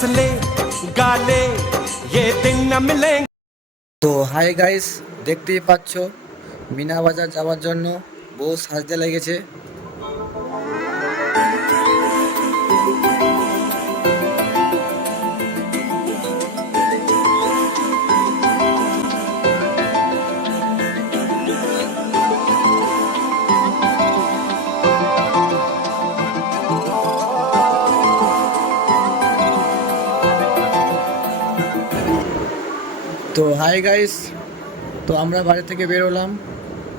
हंसले गाले ये दिन न मिलेंगे তো হাই গাইস দেখতেই পাচ্ছ মিনা বাজার যাওয়ার জন্য বউ সাজতে লেগেছে তো হাই গাইস তো আমরা বাড়ি থেকে বেরোলাম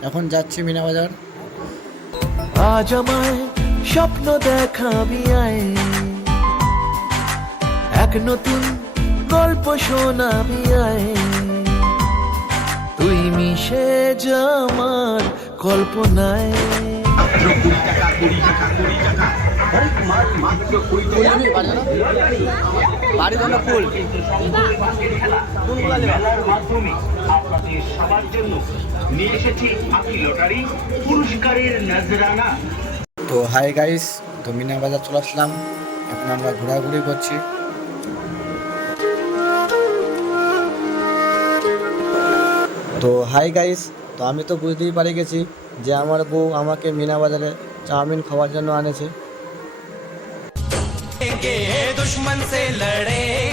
এখন যাচ্ছি মিনা বাজার আজ আমায় স্বপ্ন দেখাবি আয় এক নতুন গল্প শোনাবি আয় তুই মিশে আমার কল্পনায় মেলার মাধ্যমে আপনাদের সবার জন্য নিয়ে এসেছি লটারি পুরস্কারের নজরানা। তো হাই গাইস তো মিনা বাজার চলে আসলাম। এখন আমরা ঘোরাঘুরি করছি। তো হাই গাইস তো আমি তো বুঝতেই পারি গেছি যে আমার বউ আমাকে মিনা বাজারে চাউমিন খাওয়ার জন্য আনেছে। दुश्मन से लड़ेंगे।